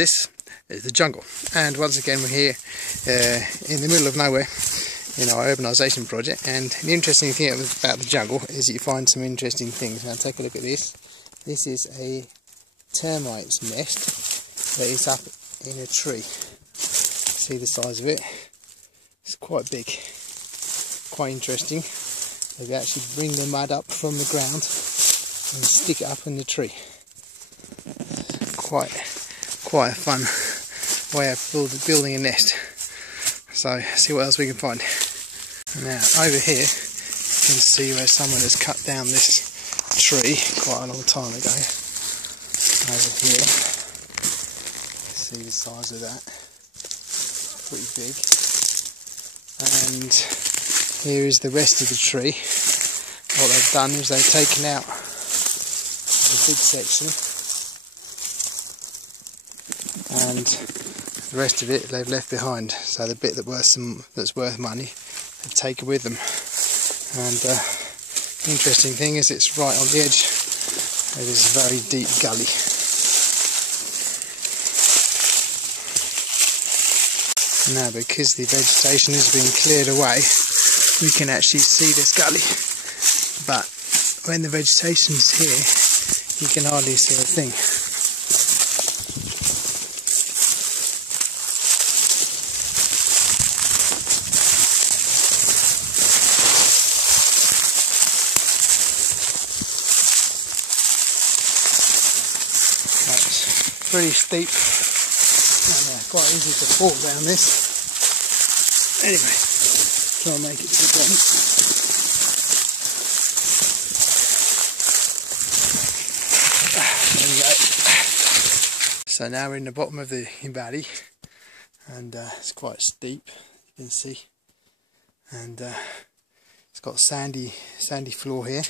This is the jungle, and once again we're here in the middle of nowhere in our urbanisation project. And the interesting thing about the jungle is that you find some interesting things. Now take a look at this. This is a termite's nest that is up in a tree. See the size of it? It's quite big, quite interesting. They actually bring the mud up from the ground and stick it up in the tree. Quite a fun way of building a nest. So see what else we can find. Now over here you can see where someone has cut down this tree quite a long time ago. Over here, see the size of that, pretty big. And here is the rest of the tree. What they've done is they've taken out the big section, and the rest of it they've left behind. So the bit that's worth money, they've taken with them. And the interesting thing is it's right on the edge of this very deep gully. Now, because the vegetation has been cleared away, we can actually see this gully. But when the vegetation's here, you can hardly see a thing. That's pretty steep. And quite easy to fall down this. Anyway, try and make it to the bottom. There we go. So now we're in the bottom of the valley, and it's quite steep, you can see, and it's got sandy floor here,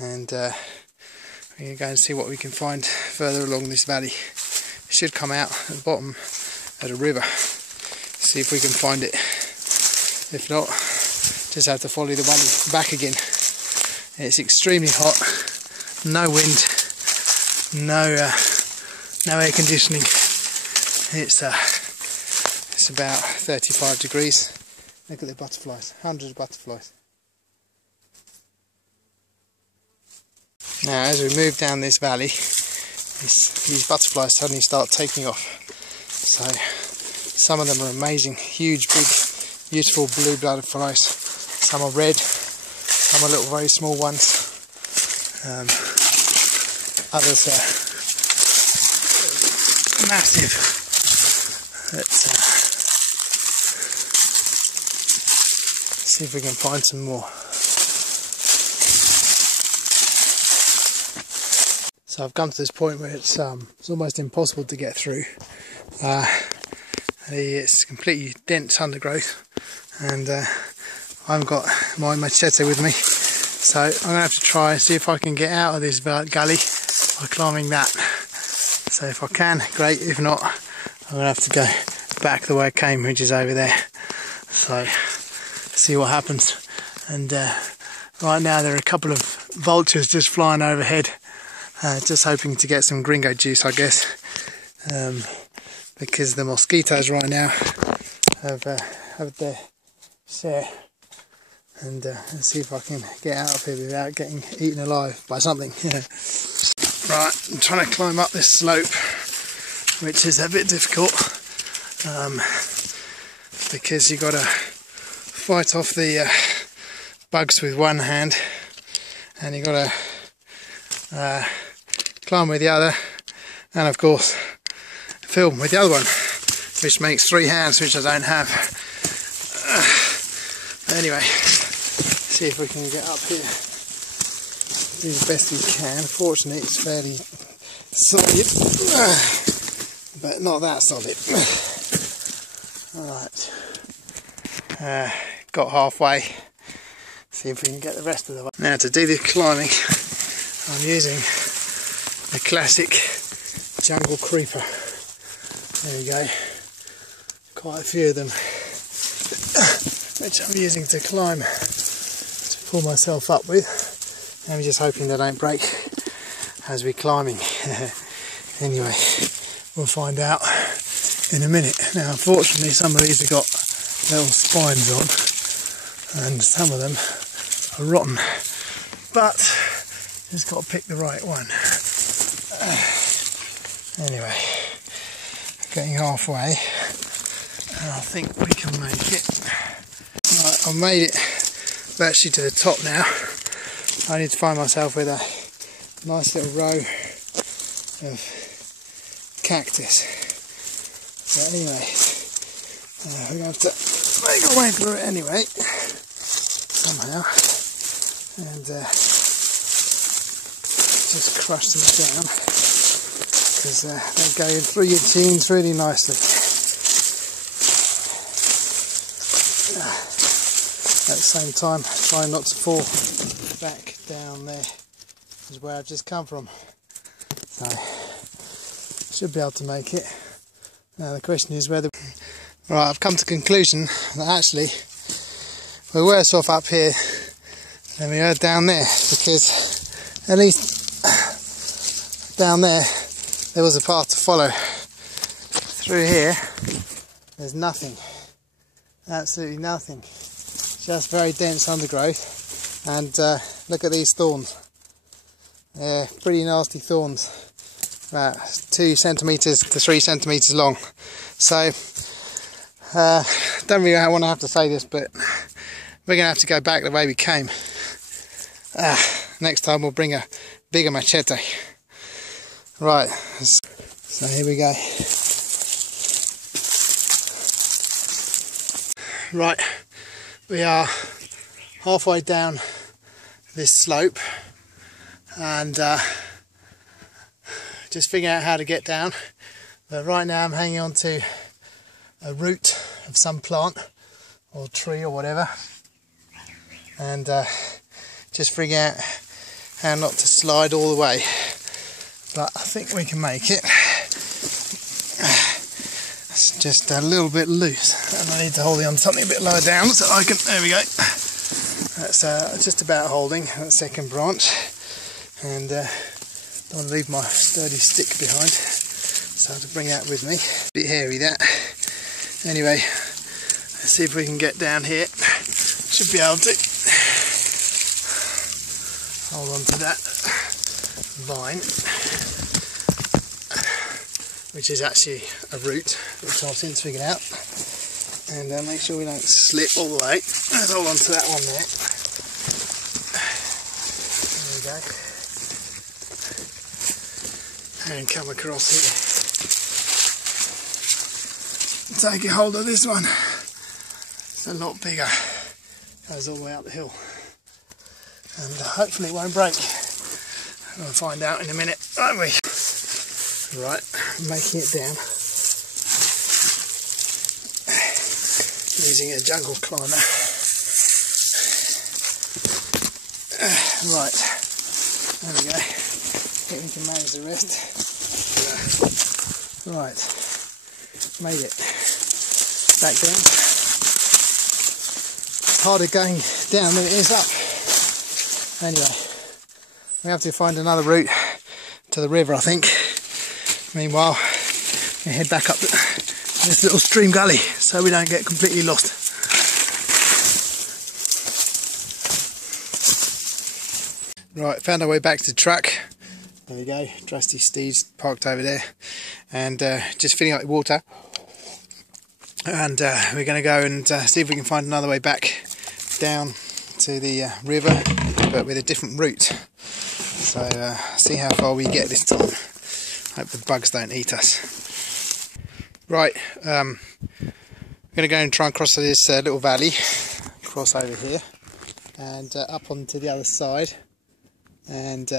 and we're going to go and see what we can find further along this valley. It should come out at the bottom at a river. See if we can find it. If not, just have to follow the valley back again. It's extremely hot, no wind, no air conditioning. It's about 35 degrees. Look at the butterflies, hundreds of butterflies. Now as we move down this valley, these butterflies suddenly start taking off. So some of them are amazing, huge, big, beautiful blue butterflies. Some are red, some are little very small ones. Others are massive. Let's see if we can find some more. So I've come to this point where it's almost impossible to get through. It's completely dense undergrowth, and I haven't got my machete with me, so I'm going to have to try and see if I can get out of this gully by climbing that. So if I can, great. If not, I'm going to have to go back the way I came, which is over there. So see what happens. And right now there are a couple of vultures just flying overhead. Just hoping to get some gringo juice, I guess, because the mosquitoes right now have their share. And let's see if I can get out of here without getting eaten alive by something. Right, I'm trying to climb up this slope, which is a bit difficult, because you've got to fight off the bugs with one hand, and you've got to climb with the other, and of course film with the other one, which makes 3 hands, which I don't have. Anyway, see if we can get up here, do the best we can. Fortunately it's fairly solid, but not that solid. Alright, got halfway, see if we can get the rest of the way. Now to do the climbing, I'm using the classic jungle creeper. There we go, quite a few of them, which I'm using to climb, to pull myself up with. I'm just hoping they don't break as we're climbing. Anyway, we'll find out in a minute. Now unfortunately some of these have got little spines on and some of them are rotten, but just got to pick the right one. Anyway, getting halfway and I think we can make it. Right, I've made it virtually to the top now. I need to find myself with a nice little row of cactus. So anyway, we're going to have to make our way through it anyway, somehow, and just crush them down, because they go through your jeans really nicely. At the same time, try not to fall back down there, is where I've just come from. So, should be able to make it. Now the question is whether... Right, I've come to the conclusion that actually we're worse off up here than we are down there, because at least down there was a path to follow. Through here there's nothing, absolutely nothing, just very dense undergrowth, and look at these thorns. They're pretty nasty thorns, about 2 centimetres to 3 centimetres long. So don't really want to have to say this, but we're going to have to go back the way we came. Next time we'll bring a bigger machete. Right, so here we go. Right, we are halfway down this slope and just figuring out how to get down. But right now I'm hanging on to a root of some plant or tree or whatever, and just figuring out how not to slide all the way, but I think we can make it. It's just a little bit loose and I need to hold it on something a bit lower down so I can, there we go, that's just about holding that second branch, and don't want to leave my sturdy stick behind, so I have to bring that with me. A bit hairy that. Anyway, let's see if we can get down here. Should be able to hold on to that vine, which is actually a root, which I've since figured out. And make sure we don't slip all the way. Let's hold on to that one there. There we go. And come across here. Take a hold of this one. It's a lot bigger. Goes all the way up the hill. And hopefully it won't break. We'll find out in a minute, won't we? Right, making it down. Using a jungle climber. Right, there we go. I think we can manage the rest. Right, made it. Back down. It's harder going down than it is up. Anyway, we have to find another route to the river, I think. Meanwhile, we head back up this little stream gully so we don't get completely lost. Right, found our way back to the truck. There we go, trusty steeds parked over there, and just filling up with water. And we're going to go and see if we can find another way back down to the river, but with a different route. So see how far we get this time. Hope the bugs don't eat us. Right, I'm going to go and try and cross this little valley, cross over here, and up onto the other side, and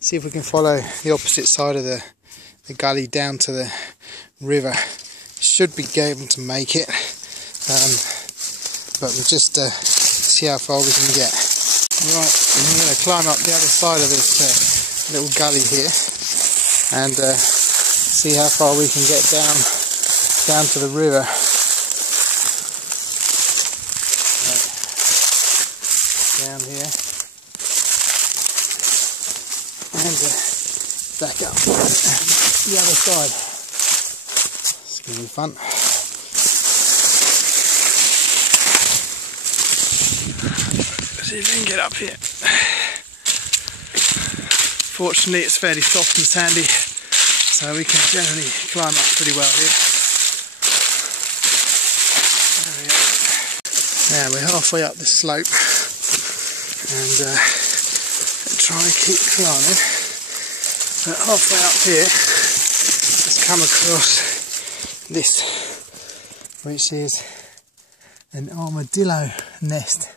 see if we can follow the opposite side of the gully down to the river. Should be able to make it, but we'll just see how far we can get. Right, I'm going to climb up the other side of this little gully here and see how far we can get down to the river. Right. Down here and back up the other side. It'll be fun. Let's see if we can get up here. Fortunately it's fairly soft and sandy, so we can generally climb up pretty well here. There we go. Now we're halfway up this slope and try and keep climbing. But halfway up here, let's come across this, which is an armadillo nest.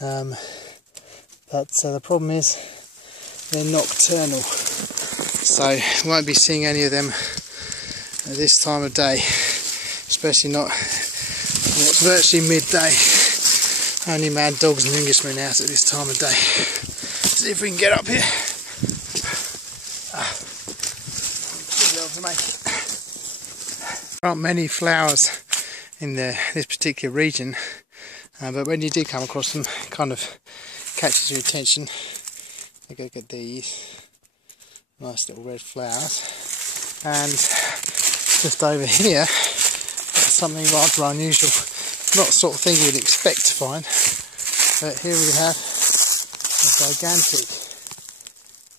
But the problem is they're nocturnal, so you won't be seeing any of them at this time of day, especially not what's virtually midday. Only mad dogs and Englishmen out at this time of day. See if we can get up here. Should be able to make it. There aren't many flowers in this particular region, but when you do come across them, it kind of catches your attention. Look at these nice little red flowers, and just over here something rather unusual, not the sort of thing you'd expect to find, but here we have a gigantic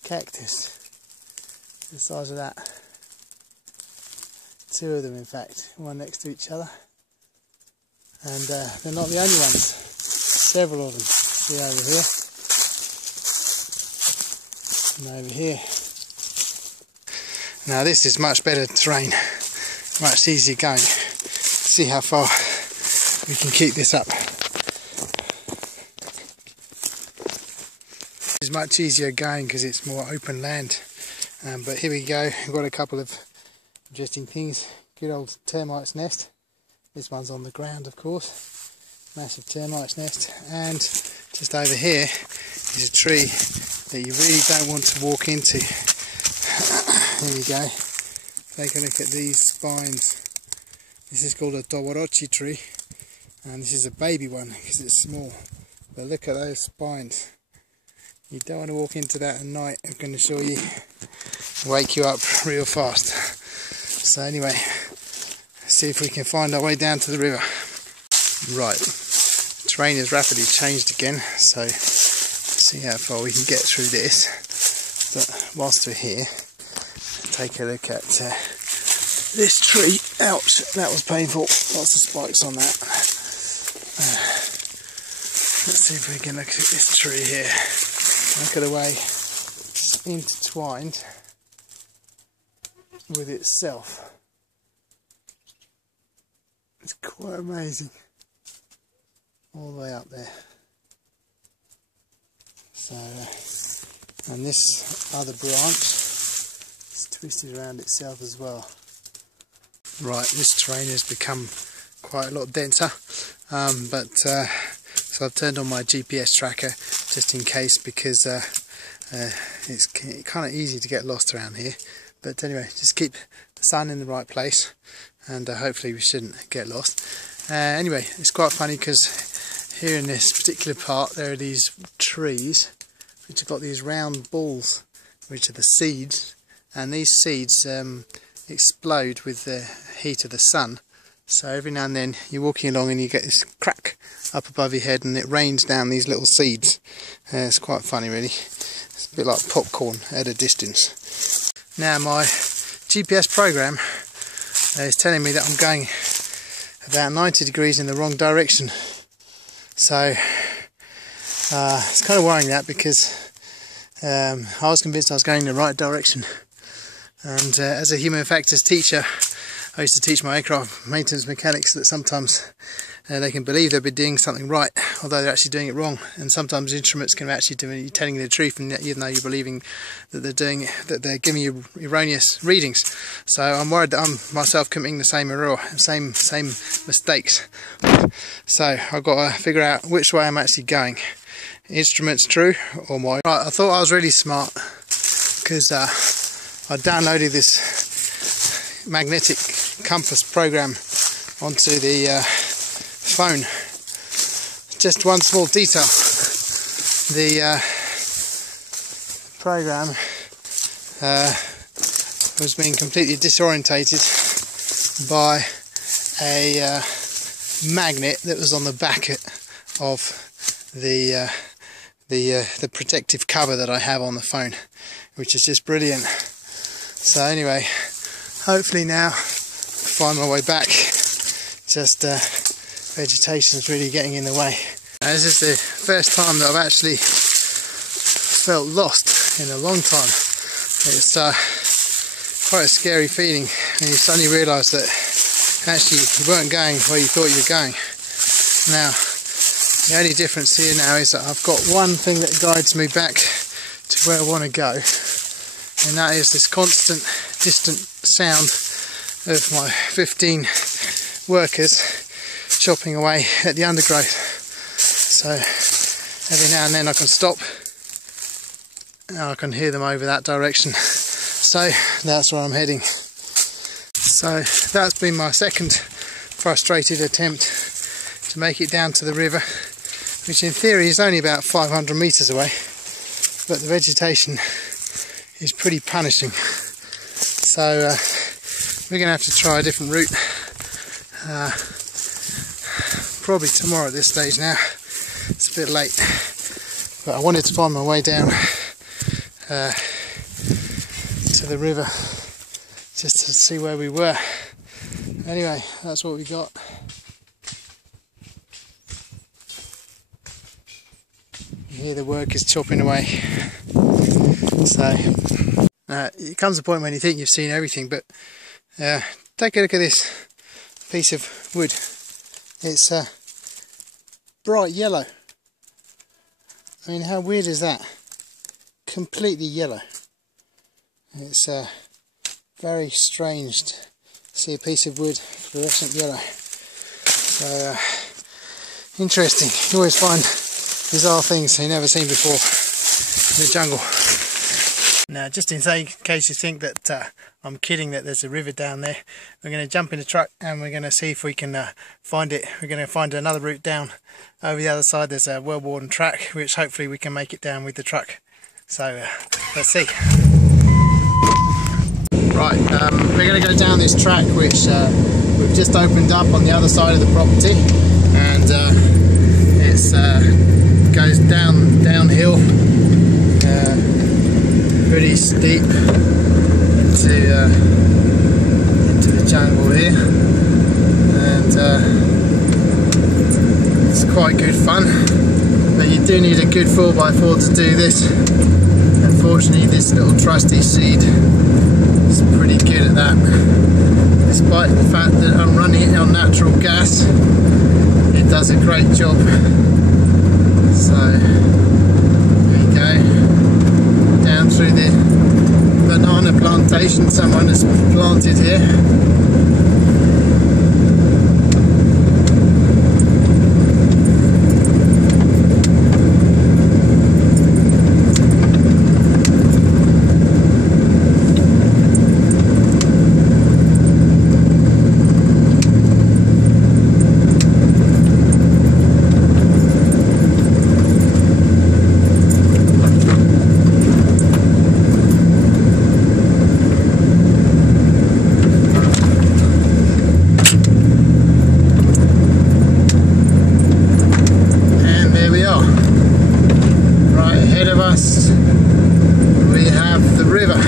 cactus the size of that. Two of them in fact, one next to each other, and they're not the only ones, several of them. See over here and over here. Now this is much better terrain, much easier going. See how far we can keep this up. It's much easier going because it's more open land, but here we go. We've got a couple of interesting things. Good old termite's nest. This one's on the ground, of course. Massive termite's nest, and just over here is a tree that you really don't want to walk into. Here we go. Take a look at these spines. This is called a tawarachi tree, and this is a baby one because it's small. But look at those spines. You don't want to walk into that at night. I'm going to show you. Wake you up real fast. So anyway, let's see if we can find our way down to the river. Right. Terrain has rapidly changed again, so let's see how far we can get through this. But whilst we're here, take a look at this tree. Ouch, that was painful. Lots of spikes on that. Let's see if we can look at this tree here. Look at the way it's intertwined with itself. It's quite amazing. All the way up there. So, and this other branch is twisted around itself as well. Right, this terrain has become quite a lot denser, so I've turned on my GPS tracker just in case, because it's kind of easy to get lost around here. But anyway, just keep the sun in the right place, and hopefully we shouldn't get lost. Anyway, it's quite funny because here in this particular part there are these trees which have got these round balls which are the seeds, and these seeds explode with the heat of the sun. So every now and then you're walking along and you get this crack up above your head and it rains down these little seeds. It's quite funny really. It's a bit like popcorn at a distance. Now my GPS program is telling me that I'm going about 90 degrees in the wrong direction. So it's kind of worrying that, because I was convinced I was going in the right direction. And as a human factors teacher, I used to teach my aircraft maintenance mechanics that sometimes they can believe they'll be doing something right, although they're actually doing it wrong. And sometimes instruments can actually be telling you the truth, and even though you're believing that they're giving you erroneous readings. So I'm worried that I'm myself committing the same error, same mistakes. So I've got to figure out which way I'm actually going. Instruments true or my... Right, I thought I was really smart because I downloaded this magnetic compass program onto the phone. Just one small detail: the program was being completely disorientated by a magnet that was on the back of the protective cover that I have on the phone, which is just brilliant. So anyway, hopefully now find my way back. Just vegetation is really getting in the way. Now, this is the first time that I've actually felt lost in a long time. It's quite a scary feeling, and you suddenly realise that actually you weren't going where you thought you were going. Now, the only difference here now is that I've got one thing that guides me back to where I want to go, and that is this constant distant sound of my 15 workers chopping away at the undergrowth. So every now and then I can stop and I can hear them over that direction. So that's where I'm heading. So that's been my second frustrated attempt to make it down to the river, which in theory is only about 500 meters away, but the vegetation is pretty punishing. So we're going to have to try a different route, probably tomorrow at this stage now. It's a bit late, but I wanted to find my way down to the river just to see where we were. Anyway, that's what we got. You hear the workers chopping away. So it comes a point when you think you've seen everything, but take a look at this piece of wood. It's bright yellow. I mean, how weird is that? Completely yellow. It's very strange to see a piece of wood fluorescent yellow. So interesting. You always find bizarre things you've never seen before in the jungle. Now, just in case you think that I'm kidding that there's a river down there, we're going to jump in the truck and we're going to see if we can find it. We're going to find another route down over the other side. There's a well-worn track, which hopefully we can make it down with the truck. So let's see. Right, we're going to go down this track which we've just opened up on the other side of the property, and it goes downhill, pretty steep into the jungle here, and it's quite good fun, but you do need a good 4x4 to do this. Unfortunately, this little trusty seed is pretty good at that. Despite the fact that I'm running it on natural gas, it does a great job. So there you go, down through the banana plantation someone has planted here. We have the river.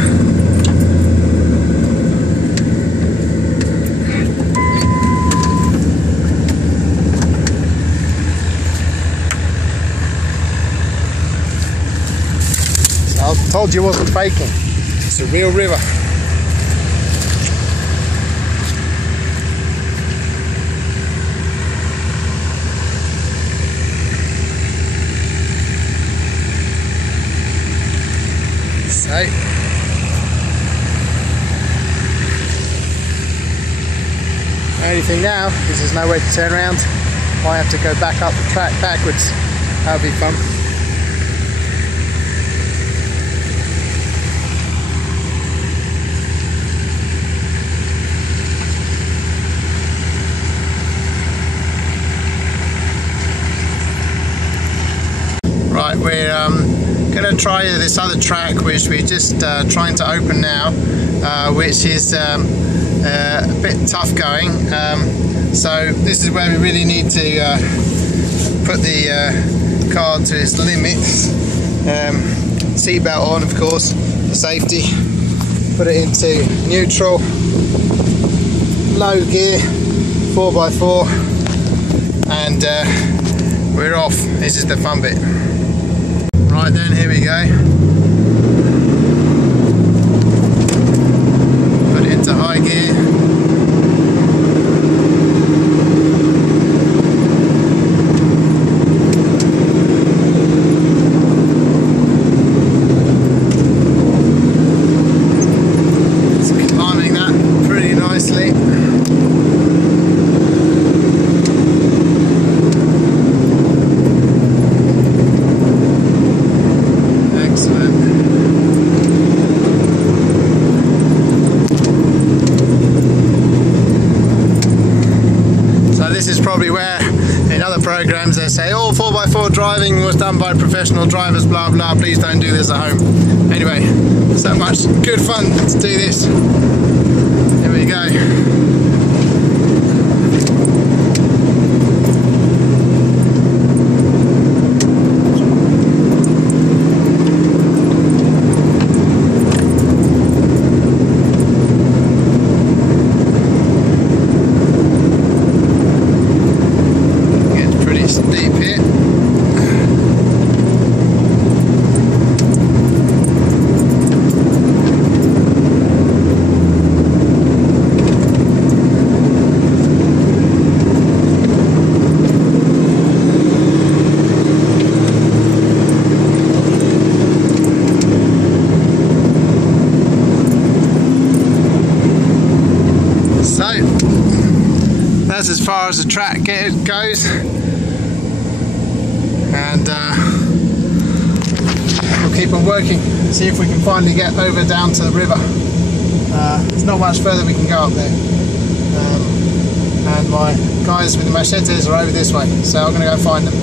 So I told you it wasn't faking. It's a real river. So the only thing now is there's nowhere to turn around. I have to go back up the track backwards. That'll be fun. Right, we're going to try this other track which we're just trying to open now, which is a bit tough going. So this is where we really need to put the car to its limits. Seatbelt on, of course, for safety. Put it into neutral, low gear, 4x4, and we're off. This is the fun bit. Right then, here we go. Put it into high gear. It's climbing that pretty nicely. This is probably where in other programs they say, oh, 4x4 driving was done by professional drivers, blah blah, please don't do this at home. Anyway, so much good fun to do this. Here we go. Deep here. So that's as far as the track goes. And we'll keep on working, see if we can finally get over down to the river. There's not much further we can go up there, and my guys with the machetes are over this way, so I'm going to go find them.